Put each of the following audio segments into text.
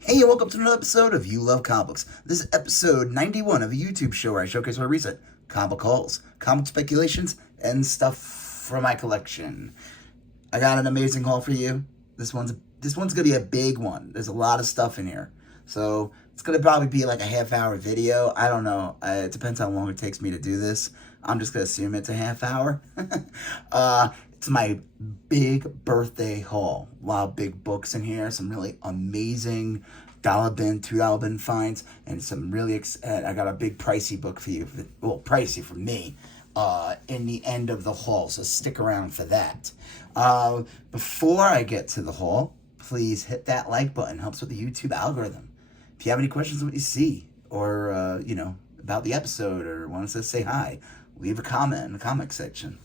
Hey, and welcome to another episode of You Love Comic Books. This is episode 91 of a YouTube show where I showcase my recent comic hauls, comic speculations, and stuff from my collection. I got an amazing haul for you. This one's gonna be a big one. There's a lot of stuff in here, so it's gonna probably be like a half-hour video. I don't know. It depends how long it takes me to do this. I'm just gonna assume it's a half hour. It's my big birthday haul. A lot of big books in here. Some really amazing dollar bin, $2 bin finds, and some really. I got a big pricey book for you. Well, pricey for me. In the end of the haul, so stick around for that. Before I get to the haul, please hit that like button. Helps with the YouTube algorithm. If you have any questions on what you see, or about the episode, or want us to say hi, leave a comment in the comment section.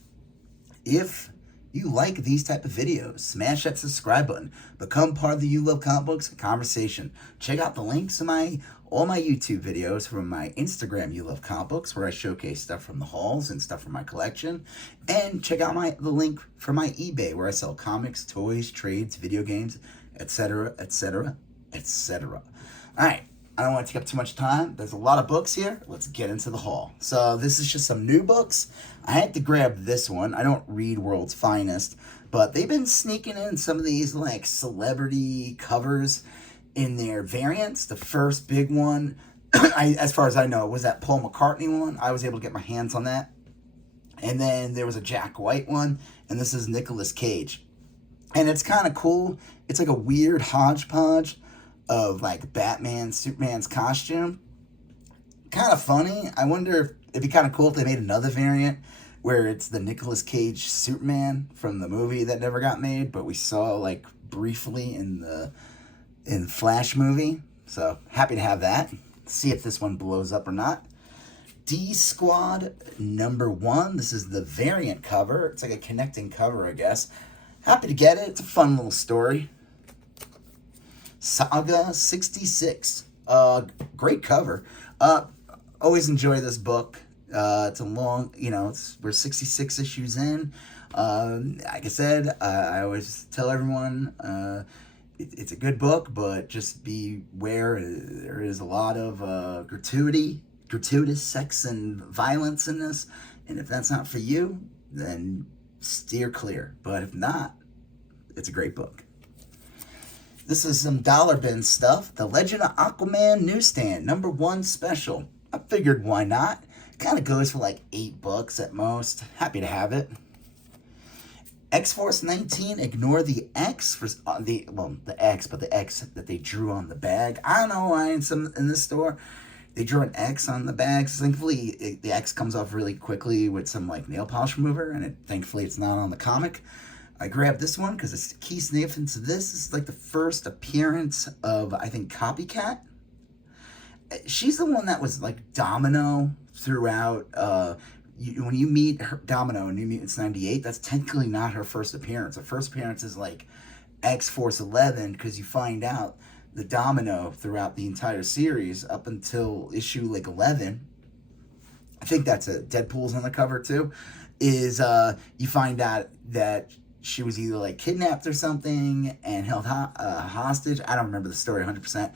If you like these type of videos, smash that subscribe button. Become part of the You Love Comic Books conversation. Check out the links to all my YouTube videos from my Instagram, You Love Comic Books, where I showcase stuff from the hauls and stuff from my collection. And check out the link for my eBay, where I sell comics, toys, trades, video games, etc., etc., etc. All right. I don't want to take up too much time. There's a lot of books here. Let's get into the haul. So this is just some new books. I had to grab this one. I don't read World's Finest, but they've been sneaking in some of these like celebrity covers in their variants. The first big one, as far as I know, was that Paul McCartney one. I was able to get my hands on that. And then there was a Jack White one, and this is Nicolas Cage. And it's kind of cool. It's like a weird hodgepodge of like Batman, Superman's costume. Kind of funny. I wonder if it'd be kind of cool if they made another variant where it's the Nicolas Cage Superman from the movie that never got made, but we saw like briefly in the Flash movie. So happy to have that. See if this one blows up or not. D Squad #1. This is the variant cover. It's like a connecting cover, I guess. Happy to get it. It's a fun little story. Saga 66. Great cover. Always enjoy this book. It's a long, we're 66 issues in. Like I said, I always tell everyone it's a good book, but just beware. There is a lot of gratuitous sex and violence in this. And if that's not for you, then steer clear. But if not, it's a great book. This is some dollar bin stuff. The Legend of Aquaman newsstand, #1 special. I figured why not? Kind of goes for like $8 at most. Happy to have it. X-Force 19, ignore the X for the X, but the X that they drew on the bag. I don't know why in this store they drew an X on the bags. Thankfully, the X comes off really quickly with some like nail polish remover, and thankfully it's not on the comic. I grabbed this one because it's key significance of this. This is like the first appearance of, I think, Copycat. She's the one that was like Domino throughout. When you meet Domino in New Mutants 98, that's technically not her first appearance. Her first appearance is like X-Force 11, because you find out the Domino throughout the entire series up until issue like 11. I think that's a Deadpool's on the cover too. Is you find out that she was either like kidnapped or something and held hostage. I don't remember the story 100%,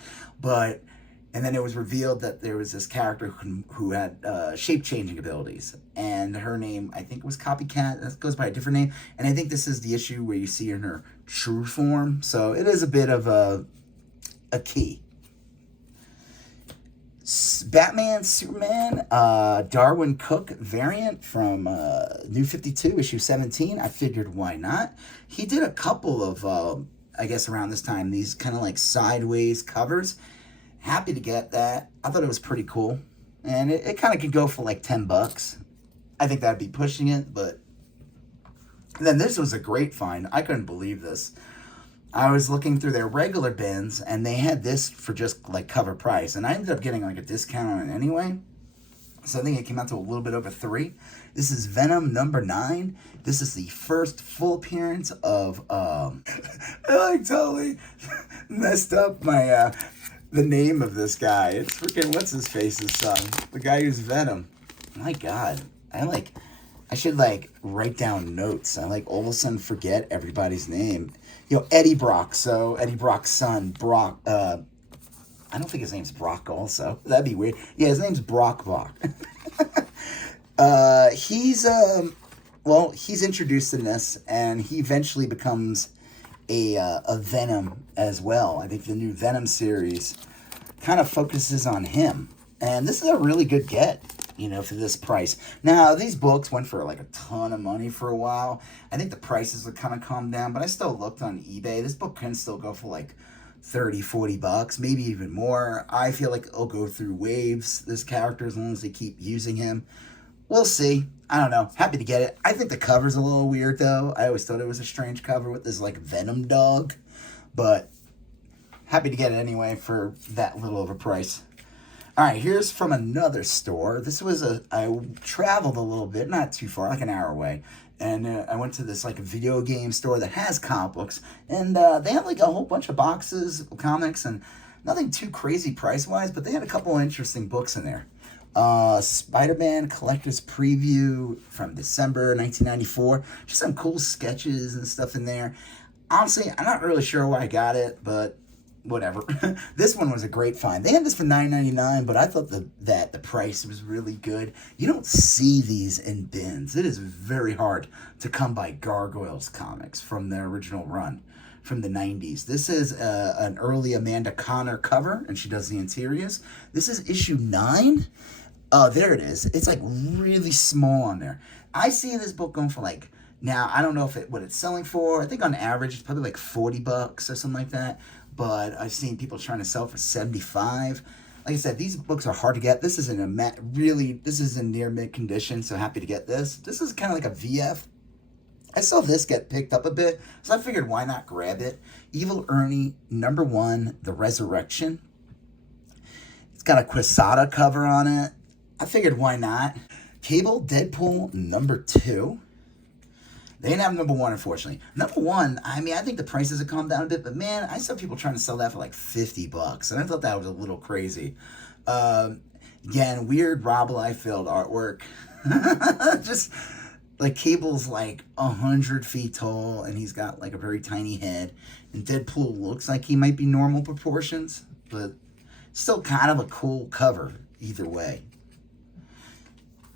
and then it was revealed that there was this character who had shape-changing abilities, and her name, I think, was Copycat. That goes by a different name, and I think this is the issue where you see her in her true form. So it is a bit of a key. Batman, Superman, Darwin Cook variant from New 52, issue 17. I figured why not. He did a couple of, I guess around this time, these kind of like sideways covers. Happy to get that. I thought it was pretty cool. And it kind of could go for like $10. I think that'd be pushing it, but then this was a great find. I couldn't believe this. I was looking through their regular bins, and they had this for just like cover price, and I ended up getting like a discount on it anyway. So I think it came out to a little bit over $3. This is Venom #9. This is the first full appearance of I like totally messed up my the name of this guy. It's freaking what's his face's son, the guy who's Venom. My God, I should like write down notes. I like all of a sudden forget everybody's name. Eddie Brock. So Eddie Brock's son, Brock, I don't think his name's Brock also. That'd be weird. Yeah, his name's Brock Bach. He's introduced in this, and he eventually becomes a Venom as well. I think the new Venom series kind of focuses on him. And this is a really good get, for this price. Now, these books went for like a ton of money for a while. I think the prices would kind of calm down, but I still looked on eBay. This book can still go for like $30-$40, maybe even more. I feel like it'll go through waves, this character, as long as they keep using him. We'll see. I don't know. Happy to get it. I think the cover's a little weird, though. I always thought it was a strange cover with this, like, Venom dog. But happy to get it anyway for that little of a price. All right, here's from another store. I traveled a little bit, not too far, like an hour away. And I went to this, like, video game store that has comic books. And they have, like, a whole bunch of boxes of comics. And nothing too crazy price-wise, but they had a couple of interesting books in there. Spider-Man Collector's Preview from December 1994. Just some cool sketches and stuff in there. Honestly, I'm not really sure why I got it, but whatever. This one was a great find. They had this for $9.99, but I thought that the price was really good. You don't see these in bins. It is very hard to come by Gargoyles comics from their original run from the 90s. This is an early Amanda Connor cover, and she does the interiors. This is issue 9. Oh, there it is. It's like really small on there. I see this book going for like, now I don't know what it's selling for. I think on average it's probably like $40 or something like that. But I've seen people trying to sell for $75. Like I said, these books are hard to get. This is in near mid condition, so happy to get this. This is kind of like a VF. I saw this get picked up a bit, so I figured why not grab it. Evil Ernie #1, The Resurrection. It's got a Quesada cover on it. I figured why not. Cable Deadpool #2. They didn't have #1, unfortunately. #1, I think the prices have calmed down a bit, but man, I saw people trying to sell that for like $50, and I thought that was a little crazy. Again, weird Rob Liefeld artwork. Just like Cable's like 100 feet tall, and he's got like a very tiny head. And Deadpool looks like he might be normal proportions, but still kind of a cool cover either way.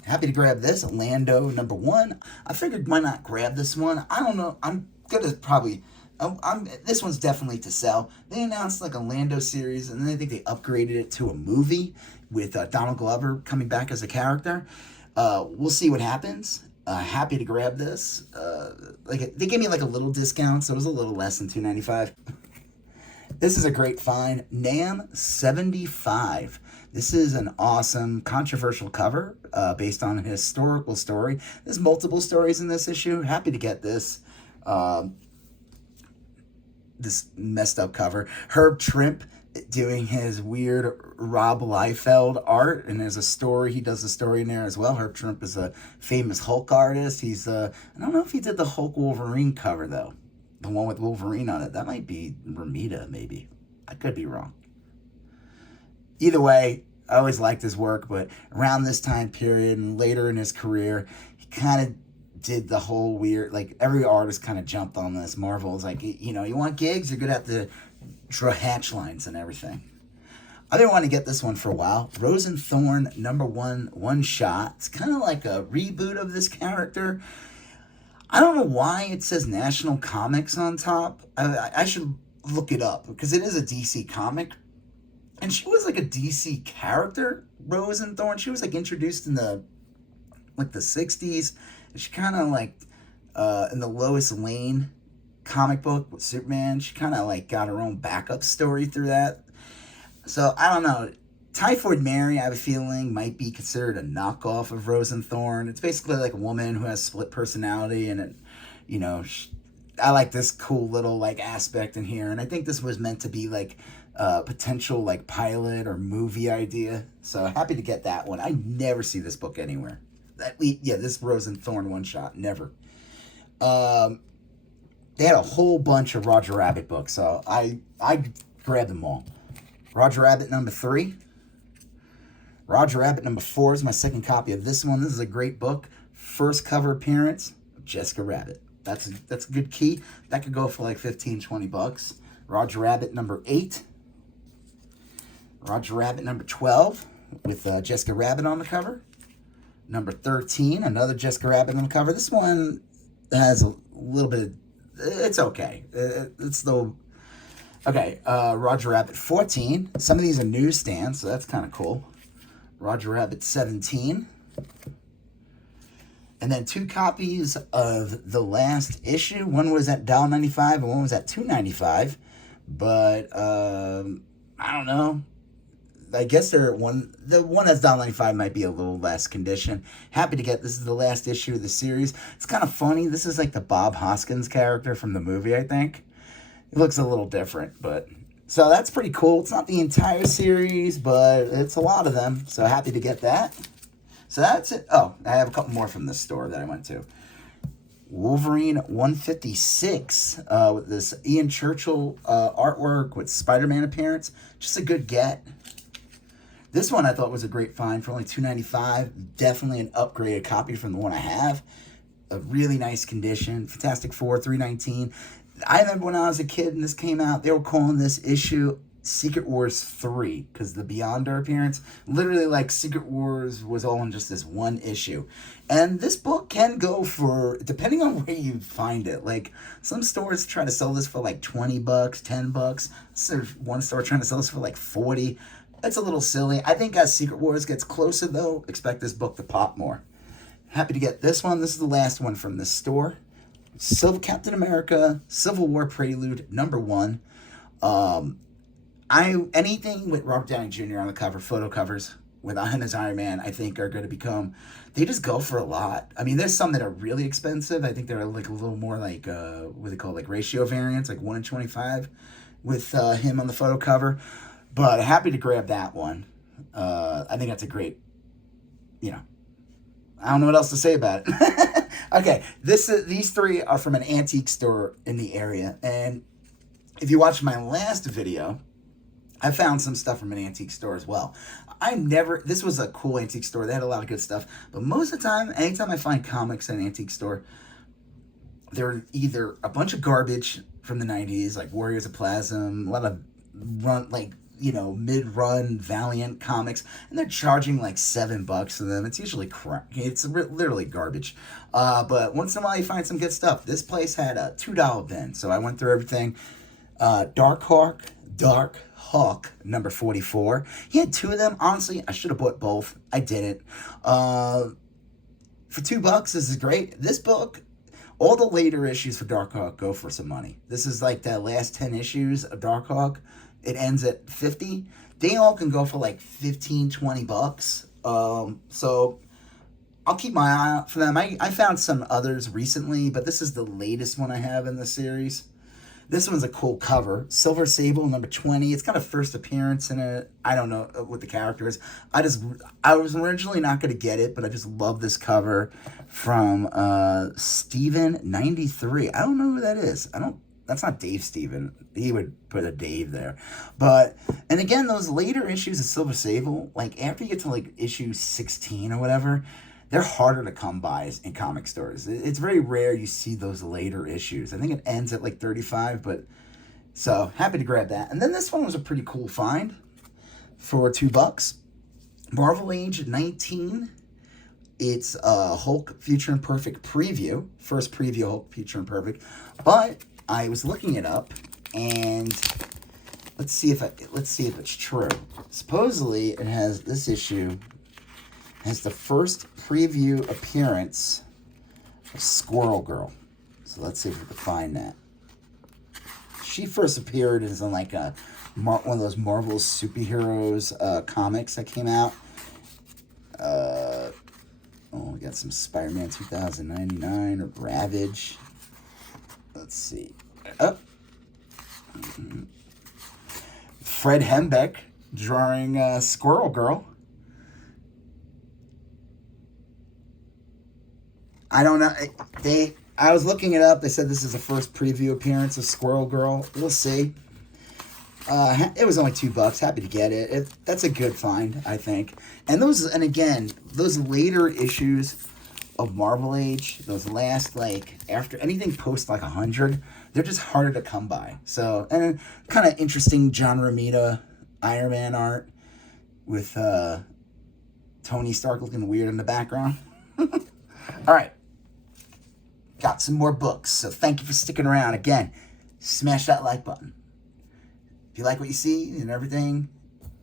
Happy to grab this, Lando #1. I figured why not grab this one. I don't know. I'm gonna probably. This one's definitely to sell. They announced like a Lando series, and then I think they upgraded it to a movie with Donald Glover coming back as a character. We'll see what happens. Happy to grab this. They gave me like a little discount, so it was a little less than $2.95. This is a great find. Nam 75. This is an awesome, controversial cover based on a historical story. There's multiple stories in this issue. Happy to get this. This messed up cover. Herb Trimp doing his weird Rob Liefeld art, and there's a story. He does a story in there as well. Herb Trimp is a famous Hulk artist. He's I don't know if he did the Hulk Wolverine cover though. The one with Wolverine on it. That might be Ramita, maybe. I could be wrong. Either way, I always liked his work, but around this time period and later in his career, he kind of did the whole weird, like every artist kind of jumped on this. Marvel's like, you want gigs, you're going to have to draw hatch lines and everything. I didn't want to get this one for a while. Rose and Thorn #1 one shot. It's kind of like a reboot of this character. I don't know why it says National Comics on top. I should look it up because it is a DC comic. And she was like a DC character, Rose and Thorn. She was like introduced in the 60s. And she kind of like, in the Lois Lane comic book with Superman, she kind of like got her own backup story through that. So I don't know. Typhoid Mary, I have a feeling, might be considered a knockoff of Rose and Thorn. It's basically like a woman who has split personality, and I like this cool little like aspect in here, and I think this was meant to be like a potential like pilot or movie idea. So happy to get that one. I never see this book anywhere. This Rose and Thorn one shot, never. They had a whole bunch of Roger Rabbit books, so I grabbed them all. Roger Rabbit #3. Roger Rabbit #4 is my second copy of this one. This is a great book. First cover appearance of Jessica Rabbit. That's a good key. That could go for like $15-20. Roger Rabbit #8. Roger Rabbit number 12 with Jessica Rabbit on the cover. Number 13, another Jessica Rabbit on the cover. This one has a little bit of, it's okay. It's the, okay, Roger Rabbit 14. Some of these are newsstands, so that's kind of cool. Roger Rabbit 17. And then 2 copies of the last issue. One was at $1.95 and one was at $2.95. But, I don't know. I guess the one that's $1.95 might be a little less condition. Happy to get, this is the last issue of the series. It's kind of funny. This is like the Bob Hoskins character from the movie, I think. It looks a little different, but... So that's pretty cool. It's not the entire series, but it's a lot of them. So happy to get that. So that's it. Oh, I have a couple more from this store that I went to. Wolverine 156 with this Ian Churchill artwork with Spider-Man appearance. Just a good get. This one I thought was a great find for only $2.95. Definitely an upgraded copy from the one I have. A really nice condition. Fantastic Four, $3.19. I remember when I was a kid and this came out, they were calling this issue Secret Wars 3 because the Beyonder appearance. Literally, like, Secret Wars was all in just this one issue. And this book can go for, depending on where you find it, like, some stores try to sell this for like $20, $10. There's one store trying to sell this for like $40. That's a little silly. I think as Secret Wars gets closer, though, expect this book to pop more. Happy to get this one. This is the last one from this store. Captain America Civil War Prelude #1. Anything with Robert Downey Jr. on the cover, photo covers with him as Iron Man, I think are going to become, they just go for a lot. I mean, there's some that are really expensive. I think they're like a little more like what they call like ratio variants, like 1:25 with him on the photo cover. But happy to grab that one. I think that's a great, I don't know what else to say about it. Okay, these 3 are from an antique store in the area. And if you watched my last video, I found some stuff from an antique store as well. This was a cool antique store. They had a lot of good stuff. But most of the time, anytime I find comics in an antique store, they're either a bunch of garbage from the 90s, like Warriors of Plasm, a lot of mid-run Valiant comics, and they're charging like $7 for them. It's usually crap. It's literally garbage. But once in a while you find some good stuff. This place had a $2 bin, so I went through everything. Dark Hawk number 44. He had 2 of them. Honestly, I should have bought both. I didn't. For $2, this is great. This book, all the later issues for Dark Hawk go for some money. This is like the last 10 issues of Dark Hawk. It ends at 50. They all can go for like $15, $20. So I'll keep my eye out for them. I found some others recently, but this is the latest one I have in the series. This one's a cool cover. Silver Sable number 20. It's got a first appearance in it. I don't know what the character is. I was originally not going to get it, but I just love this cover from Steven 93. I don't know who that is. That's not Dave Steven. He would put a Dave there. And again, those later issues of Silver Sable, like after you get to like issue 16 or whatever, they're harder to come by in comic stores. It's very rare you see those later issues. I think it ends at like 35, but so happy to grab that. And then this one was a pretty cool find for $2. Marvel Age 19. It's a Hulk Future Imperfect preview. First preview Hulk Future Imperfect. But I was looking it up, and let's see if it's true. Supposedly, it has this issue has the first preview appearance of Squirrel Girl. So let's see if we can find that. She first appeared as in like one of those Marvel superheroes comics that came out. We got some Spider-Man 2099 or Ravage. Let's see. Fred Hembeck drawing Squirrel Girl. I don't know. I was looking it up. They said this is the first preview appearance of Squirrel Girl. We'll see. It was only $2. Happy to get it. That's a good find, I think. And again, those later issues of Marvel Age, those last, like, after anything post, like, 100, they're just harder to come by. So, and kind of interesting John Romita Iron Man art with Tony Stark looking weird in the background. All right. Got some more books, so thank you for sticking around. Again, smash that like button. If you like what you see and everything,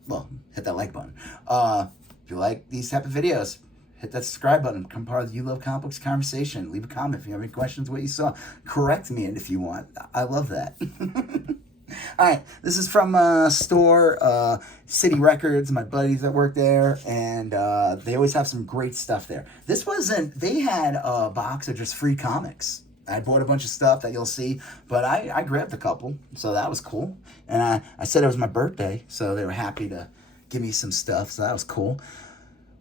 well, hit that like button. If you like these type of videos, hit that subscribe button. Become part of the You Love Comic Books conversation. Leave a comment if you have any questions, what you saw. Correct me if you want. I love that. All right, this is from a store, City Records, my buddies that work there, and they always have some great stuff there. This wasn't, they had a box of just free comics. I bought a bunch of stuff that you'll see, but I grabbed a couple, so that was cool. And I said it was my birthday, so they were happy to give me some stuff, so that was cool.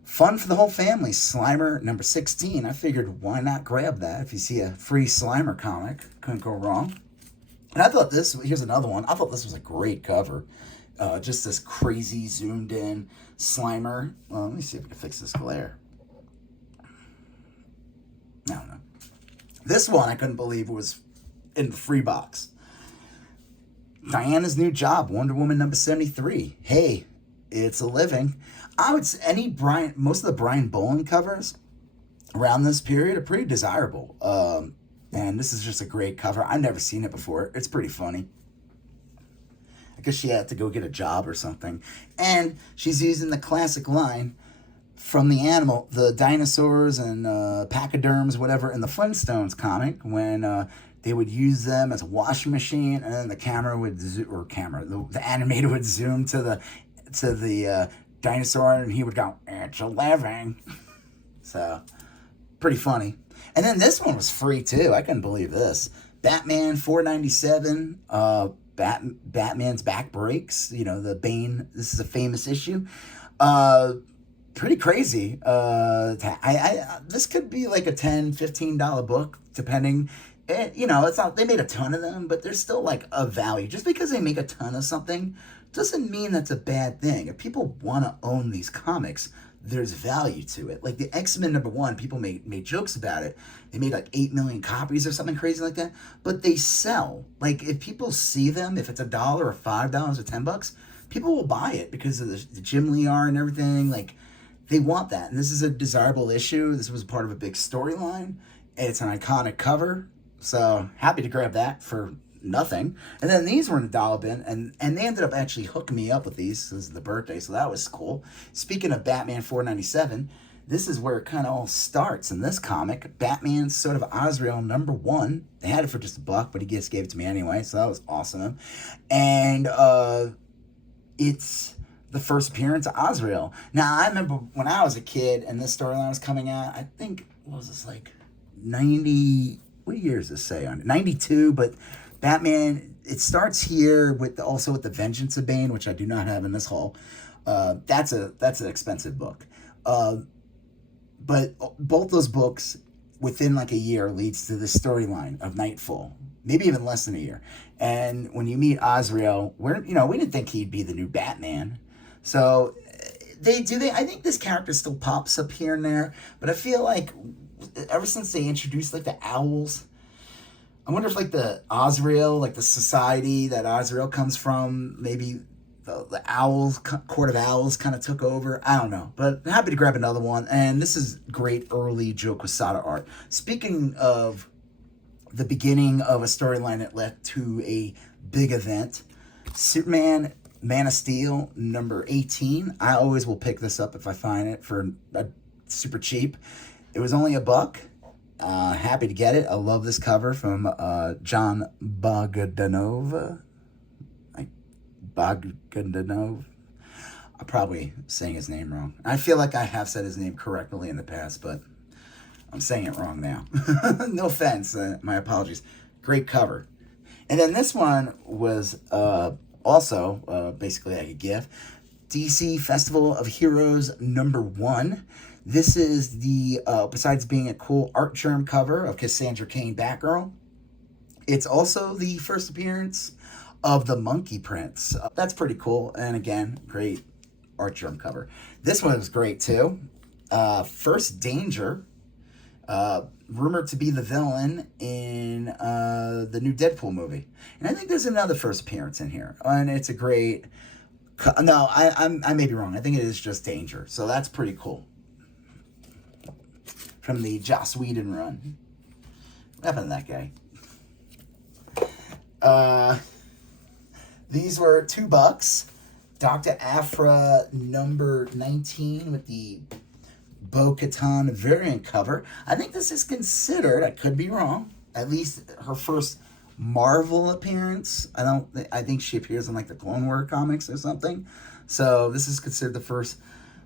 Fun for the whole family, Slimer number 16. I figured, why not grab that? If you see a free Slimer comic, couldn't go wrong. And I thought here's another one. I thought this was a great cover. Just this crazy zoomed in Slimer. Well, let me see if I can fix this glare. I don't know. This one I couldn't believe was in the free box. Diana's new job, Wonder Woman number 73. Hey, it's a living. I would say most of the Brian Boland covers around this period are pretty desirable. And this is just a great cover. I've never seen it before. It's pretty funny. I guess she had to go get a job or something. And she's using the classic line from the dinosaurs and pachyderms, whatever, in the Flintstones comic, when they would use them as a washing machine, and then the camera would the animator would zoom to the dinosaur, and he would go, "It's a living." So, pretty funny. And then this one was free too. I couldn't believe this. Batman 497. Batman's back breaks. You know, the Bane. This is a famous issue. Pretty crazy. This could be like a $10-15 book, depending. It's not. They made a ton of them, but there's still like a value. Just because they make a ton of something doesn't mean that's a bad thing. If people want to own these comics, there's value to it. Like the X-Men number 1, people made jokes about it. They made like 8 million copies or something crazy like that. But they sell. Like if people see them, if it's $1 or $5 or $10, people will buy it because of the Jim Lee art and everything. Like they want that. And this is a desirable issue. This was part of a big storyline. It's an iconic cover. So happy to grab that for nothing. And then these were in the dollar bin, and they ended up actually hooking me up with these. This is the birthday, so that was cool. Speaking of Batman 497, this is where it kind of all starts in this comic. Batman Sword of Azrael number 1. They had it for just $1, but he just gave it to me anyway, so that was awesome. And it's the first appearance of Azrael. Now, I remember when I was a kid and this storyline was coming out, I think, what was this, like 90, what year does this say on it? 92, but Batman, it starts here also with the Vengeance of Bane, which I do not have in this haul. That's an expensive book. But both those books, within like a year, leads to the storyline of Nightfall. Maybe even less than a year. And when you meet Azrael, we didn't think he'd be the new Batman. So I think this character still pops up here and there, but I feel like ever since they introduced like the owls, I wonder if like the Azrael, like the society that Azrael comes from, maybe the owls, court of owls kind of took over. I don't know, but I'm happy to grab another one. And this is great early Joe Quesada art. Speaking of the beginning of a storyline that led to a big event, Superman Man of Steel number 18. I always will pick this up if I find it for super cheap. It was only $1. Happy to get it. I love this cover from John Bogdanov. Bogdanov. I'm probably saying his name wrong. I feel like I have said his name correctly in the past, but I'm saying it wrong now. No offense. My apologies. Great cover. And then this one was also basically like a gift. DC Festival of Heroes number 1. This is the, besides being a cool art germ cover of Cassandra Cain Batgirl, it's also the first appearance of the Monkey Prince. That's pretty cool. And again, great art germ cover. This one was great too. First Danger, rumored to be the villain in the new Deadpool movie. And I think there's another first appearance in here. And it's a great No, I may be wrong. I think it is just Danger. So that's pretty cool. From the Joss Whedon run. What happened to that guy? These were $2. Dr. Aphra number 19 with the Bo-Katan variant cover. I think this is considered, I could be wrong, at least her first Marvel appearance. I think she appears in like the Clone Wars comics or something. So this is considered the first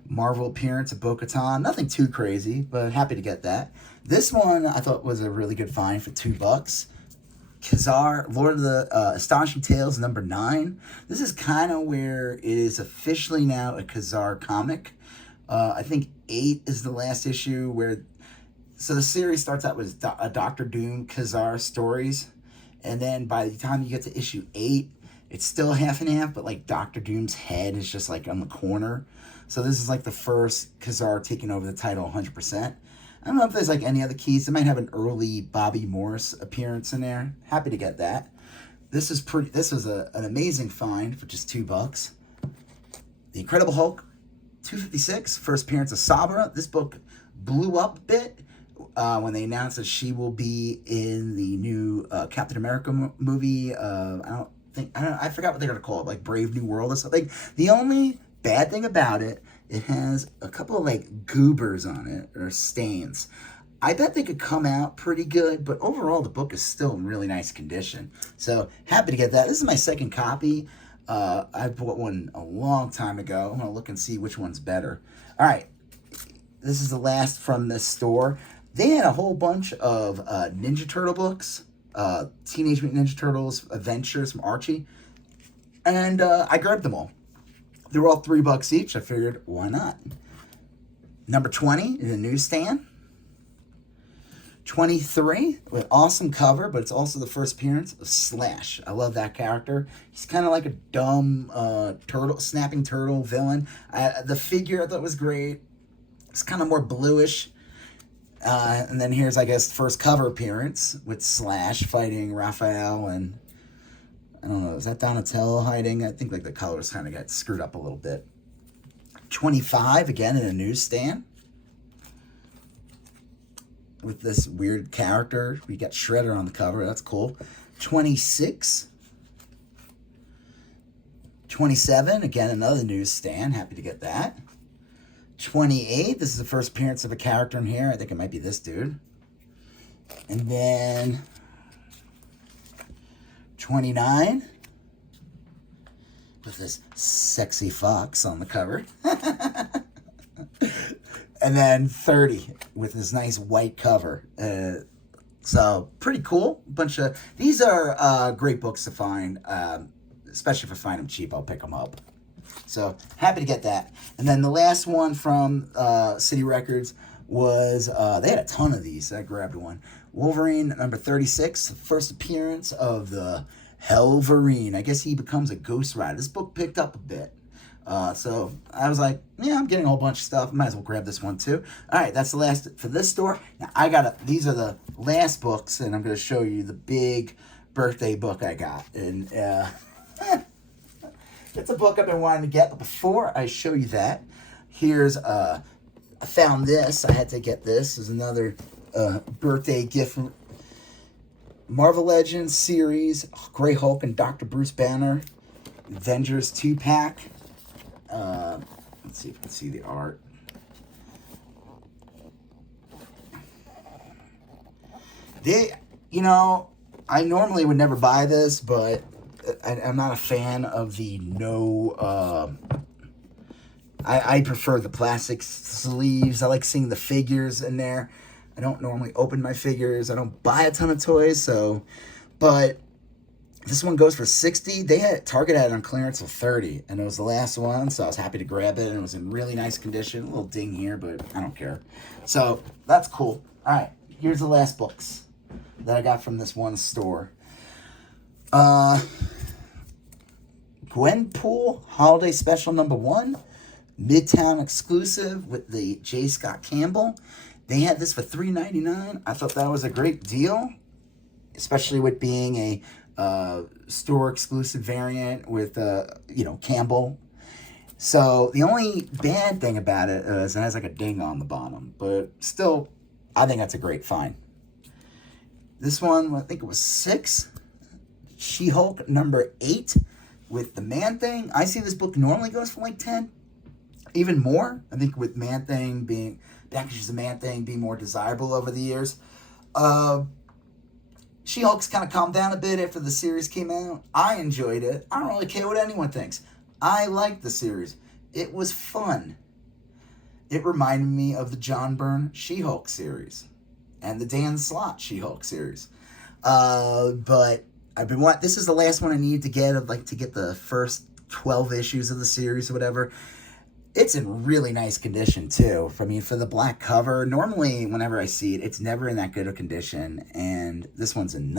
Marvel appearance of Bo-Katan. Nothing too crazy, but happy to get that. This one I thought was a really good find for $2. Khazar, Lord of the Astonishing Tales number 9. This is kind of where it is officially now a Khazar comic. I think 8 is the last issue where... So the series starts out with a Doctor Doom Khazar stories. And then by the time you get to issue 8, it's still half and half, but like Doctor Doom's head is just like on the corner. So this is like the first Khazar taking over the title 100%. I don't know if there's like any other keys. They might have an early Bobby Morris appearance in there. Happy to get that. This was an amazing find for just $2. The Incredible Hulk, $2.56. First appearance of Sabra. This book blew up a bit when they announced that she will be in the new Captain America movie. I forgot what they're gonna call it, like Brave New World or something. The only bad thing about it, it has a couple of like goobers on it, or stains. I bet they could come out pretty good, but overall the book is still in really nice condition. So happy to get that. This is my second copy. I bought one a long time ago. I'm gonna look and see which one's better. All right, this is the last from this store. They had a whole bunch of Ninja Turtle books, Teenage Mutant Ninja Turtles Adventures from Archie, and I grabbed them all. They were all $3 each. I figured, why not? Number 20 in the newsstand. 23 with awesome cover, but it's also the first appearance of Slash. I love that character. He's kind of like a dumb snapping turtle villain. The figure I thought was great. It's kind of more bluish. And then here's, I guess, first cover appearance with Slash fighting Raphael and... I don't know, is that Donatello hiding? I think like the colors kind of got screwed up a little bit. 25, again, in a newsstand. With this weird character. We got Shredder on the cover. That's cool. 26. 27, again, another newsstand. Happy to get that. 28, this is the first appearance of a character in here. I think it might be this dude. And then... 29 with this sexy fox on the cover. And then 30 with this nice white cover. So pretty cool. These are great books to find, especially if I find them cheap. I'll pick them up. So happy to get that. And then the last one from City Records was, they had a ton of these. So I grabbed one. Wolverine number 36, first appearance of the Hellverine. I guess he becomes a Ghost Rider. This book picked up a bit. So I was like, yeah, I'm getting a whole bunch of stuff. Might as well grab this one too. All right, that's the last for this store. Now these are the last books, and I'm going to show you the big birthday book I got. And it's a book I've been wanting to get, but before I show you that, I found this. I had to get this. This is another birthday gift from Marvel Legends series, Grey Hulk and Dr. Bruce Banner, Avengers 2-pack. Let's see if you can see the art. I normally would never buy this, but I'm not a fan of the I prefer the plastic sleeves. I like seeing the figures in there. I don't normally open my figures. I don't buy a ton of toys, but this one goes for $60. They had Target had it on clearance for $30, and it was the last one, so I was happy to grab it, and it was in really nice condition. A little ding here, but I don't care. So that's cool. All right, here's the last books that I got from this one store. Gwenpool Holiday Special number 1, Midtown exclusive with the J. Scott Campbell. They had this for $3.99. I thought that was a great deal, especially with being a store exclusive variant with Campbell. So the only bad thing about it is it has like a ding on the bottom, but still, I think that's a great find. This one, I think it was 6. She-Hulk number 8 with the Man-Thing. I see this book normally goes for like 10, even more. I think with Man-Thing being, packages of Man-Thing being more desirable over the years. She-Hulk's kind of calmed down a bit after the series came out. I enjoyed it. I don't really care what anyone thinks. I liked the series. It was fun. It reminded me of the John Byrne She-Hulk series and the Dan Slott She-Hulk series. But I've been this is the last one I need to get. I'd like to get the first 12 issues of the series or whatever. It's in really nice condition too. For the black cover, normally whenever I see it, it's never in that good a condition, and this one's in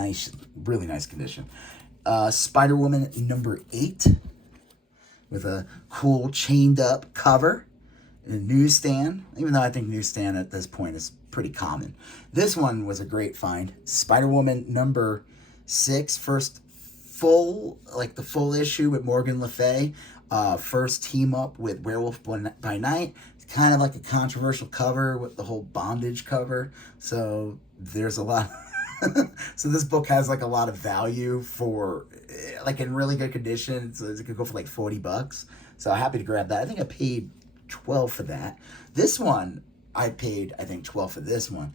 really nice condition. Spider-Woman number 8 with a cool chained up cover in a newsstand, even though I think newsstand at this point is pretty common. This one was a great find. Spider-Woman number 6, first the full issue with Morgan Le Fay. First team up with Werewolf by Night. It's kind of like a controversial cover with the whole bondage cover. So there's a lot. So this book has like a lot of value for like in really good condition. So it could go for like $40. So I'm happy to grab that. I think I paid $12 for that. This one I paid, I think, $12 for this one.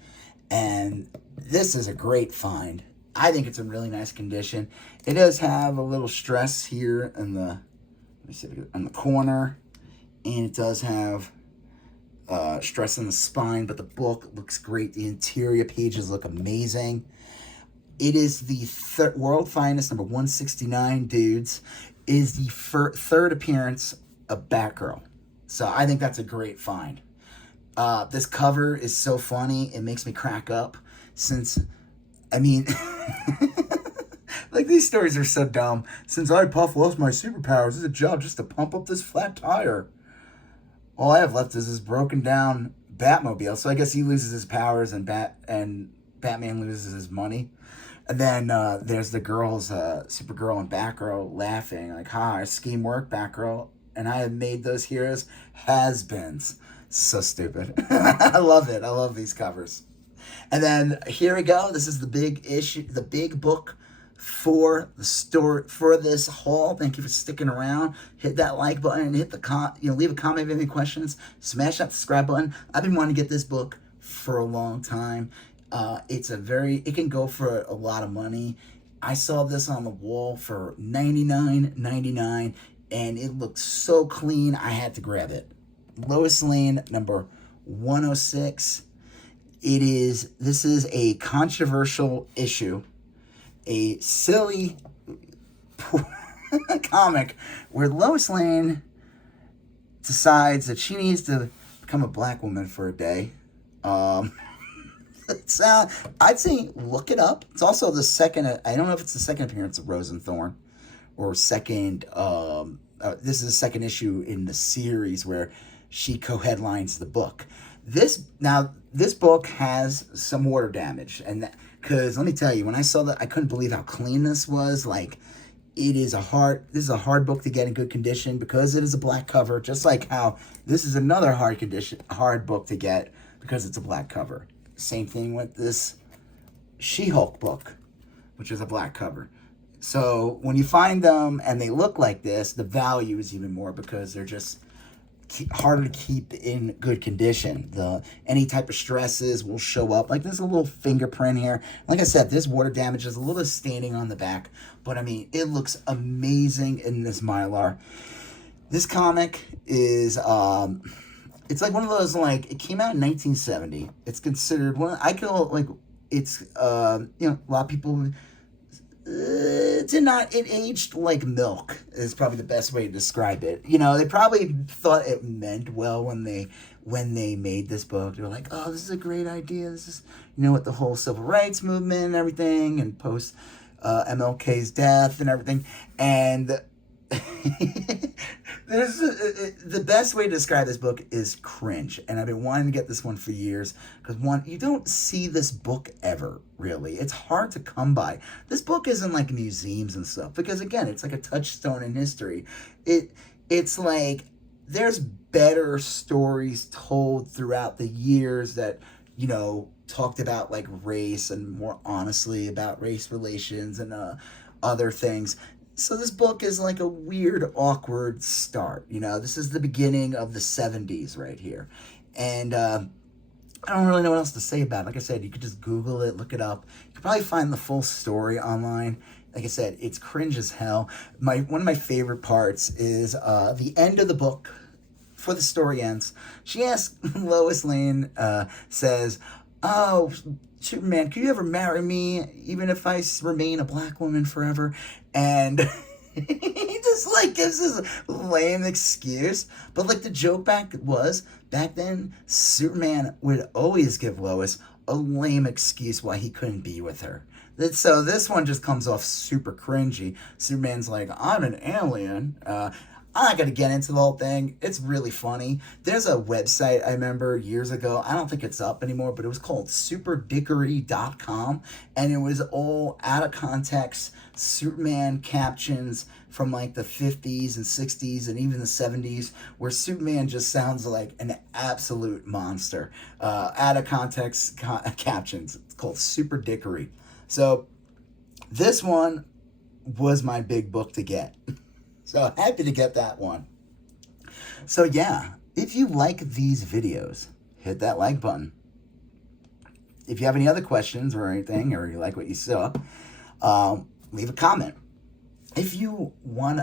And this is a great find. I think it's in really nice condition. It does have a little stress here in the, let me see, on the corner, and it does have stress in the spine, but the book looks great. The interior pages look amazing. It is the World Finest number 169, dudes. Is the third appearance of Batgirl. So I think that's a great find. This cover is so funny. It makes me crack up since, like, these stories are so dumb. Since Puff lost my superpowers, it's a job just to pump up this flat tire. All I have left is this broken down Batmobile. So I guess he loses his powers and Batman loses his money. And then there's the girls, Supergirl and Batgirl, laughing like, "Ha, our scheme worked, Batgirl, and I have made those heroes has-beens." So stupid. I love it. I love these covers. And then here we go. This is the big issue, the big book for the story, for this haul. Thank you for sticking around. Hit that like button. Hit the leave a comment if you have any questions. Smash that subscribe button. I've been wanting to get this book for a long time. It can go for a lot of money. I saw this on the wall for $99.99, and it looks so clean. I had to grab it. Lois Lane number 106. This is a controversial issue, a silly comic where Lois Lane decides that she needs to become a black woman for a day. I'd say look it up. It's also the second, I don't know if it's the second appearance of Rose and Thorn or second, this is the second issue in the series where she co-headlines the book. This book has some water damage, and because let me tell you, when I saw that, I couldn't believe how clean this was. Like, this is a hard book to get in good condition because it is a black cover, just like how this is another hard book to get because it's a black cover. Same thing with this She-Hulk book, which is a black cover. So when you find them and they look like this, the value is even more because they're just harder to keep in good condition. Any type of stresses will show up. Like, there's a little fingerprint here. Like I said, there's water damage. There's a little staining on the back. But, it looks amazing in this Mylar. This comic is, it's like one of those, like, it came out in 1970. It's considered a lot of people... it aged like milk is probably the best way to describe it. They probably thought it meant well when they made this book. They were like, "Oh, this is a great idea. This is, with the whole civil rights movement and everything, and post MLK's death and everything." And the best way to describe this book is cringe, and I've been wanting to get this one for years because you don't see this book ever, really. It's hard to come by. This book isn't like museums and stuff because, again, it's like a touchstone in history. It's like there's better stories told throughout the years that, talked about like race and more honestly about race relations and other things. So this book is like a weird, awkward start. This is the beginning of the 70s right here. And I don't really know what else to say about it. Like I said, you could just Google it, look it up. You could probably find the full story online. Like I said, it's cringe as hell. One of my favorite parts is the end of the book. Before the story ends, she asks Lois Lane, says, "Oh, Superman, could you ever marry me, even if I remain a black woman forever?" And he just like gives this lame excuse. But like the joke back then, Superman would always give Lois a lame excuse why he couldn't be with her. So this one just comes off super cringy. Superman's like, "I'm an alien." I'm not going to get into the whole thing. It's really funny. There's a website I remember years ago. I don't think it's up anymore, but it was called superdickery.com. And it was all out of context Superman captions from like the 50s and 60s and even the 70s, where Superman just sounds like an absolute monster. Out of context captions. It's called Super Dickery. So this one was my big book to get. So happy to get that one. So yeah, if you like these videos, hit that like button. If you have any other questions or anything, or you like what you saw, leave a comment. If you want,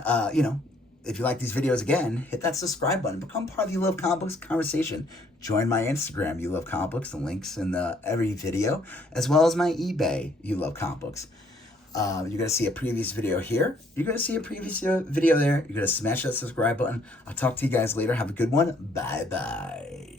if you like these videos again, hit that subscribe button. Become part of the You Love Comic Books conversation. Join my Instagram, You Love Comic Books. The link's in every video, as well as my eBay, You Love Comic Books. You're going to see a previous video here. You're going to see a previous video there. You're going to smash that subscribe button. I'll talk to you guys later. Have a good one. Bye-bye.